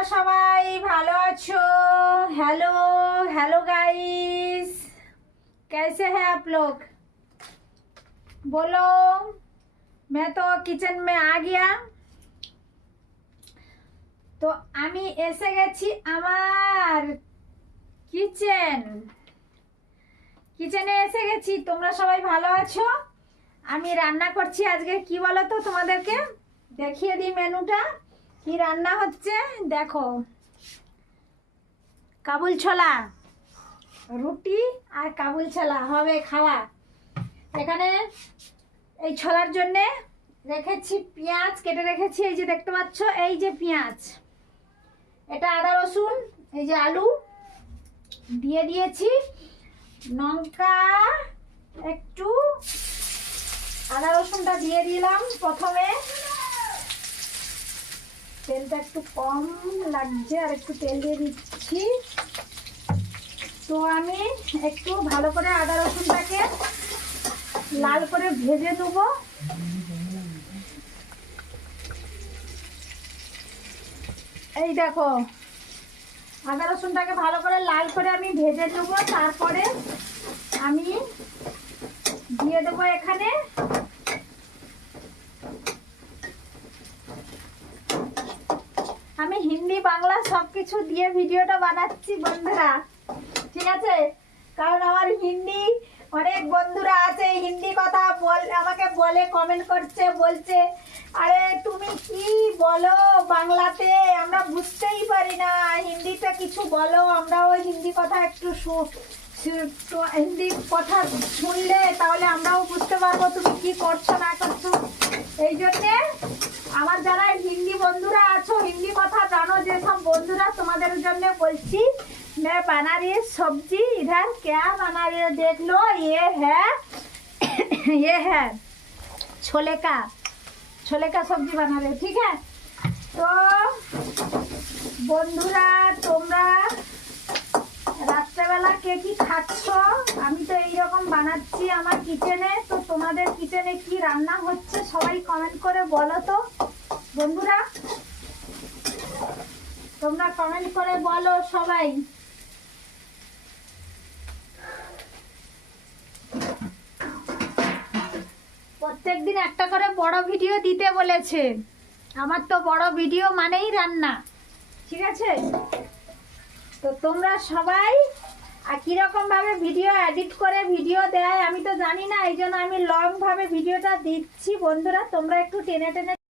তোমরা সবাই ভালো আছো? हेलो हेलो गाइस, कैसे हैं आप लोग? बोलो। मैं तो किचन में आ गया। তো আমি এসে গেছি আমার কিচেনে এসে গেছি। তোমরা সবাই ভালো আছো? আমি রান্না করছি আজকে। কি বলো তো, তোমাদেরকে দেখিয়ে দিই মেনুটা কি রান্না হচ্ছে। দেখো, কাবুল ছোলা, রুটি আর কাবুল ছোলা হবে খাওয়া। এখানে এই ছোলার জন্যে রেখেছি পেঁয়াজ কেটে রেখেছি, এই যে দেখতে পাচ্ছ, এই যে পেঁয়াজ, এটা আদা রসুন, এই যে আলু দিয়ে দিয়েছি, লঙ্কা একটু, আদা রসুনটা দিয়ে দিলাম প্রথমে। তেলটা একটু কম লাগছে, আর একটু তেল দিয়ে দিচ্ছি। তো আমি একটু ভালো করে আদা রসুনটাকে লাল করে ভেজে দেবো। এই দেখো, আদা রসুনটাকে ভালো করে লাল করে আমি ভেজে নেবো। তারপরে আমি দিয়ে দেবো এখানে আমি হিন্দি বাংলা সবকিছু দিয়ে ভিডিওটা বানাচ্ছি বন্ধুরা, ঠিক আছে? কারণ আমার হিন্দি অনেক বন্ধুরা আছে, হিন্দি কথা আমাকে বলে, কমেন্ট করছে, বলছে আরে তুমি কি বলো বাংলাতে, আমরা বুঝতেই পারি না, হিন্দিতে কিছু বলো, আমরাও হিন্দি কথা একটু হিন্দি কথা শুনলে তাহলে আমরাও বুঝতে পারবো তুমি কি করছো না করছো। এই জন্যে আমার যারা হিন্দি বন্ধুরা আছো, হিন্দি কথা জানো যেসব বন্ধুরা, তোমাদের जन्य बोलती मैं बना रही सब्जी। इधर क्या बना रही है देख लो, ये है छोले का सब्जी बना रहे, ठीक है? तो বন্ধুরা তোমরা রাত্রেবেলা কে কি খাচ্ছ? আমি তো এইরকম বানাচ্ছি আমার কিচেনে। তো তোমাদের কিচেনে কি রান্না হচ্ছে সবাই কমেন্ট করে বলো তো বন্ধুরা, তোমরা কমেন্ট করে বলো সবাই। প্রত্যেকদিন একটা করে বড় ভিডিও দিতে বলেছে। আমার তো বড় ভিডিও মানেই রান্না, ঠিক আছে? তো তোমরা সবাই কিরকম ভাবে ভিডিও এডিট করে ভিডিও দেয় আমি তো জানি না, এই জন্য আমি লং ভাবে ভিডিওটা দিচ্ছি বন্ধুরা। তোমরা একটু টেনে টেনে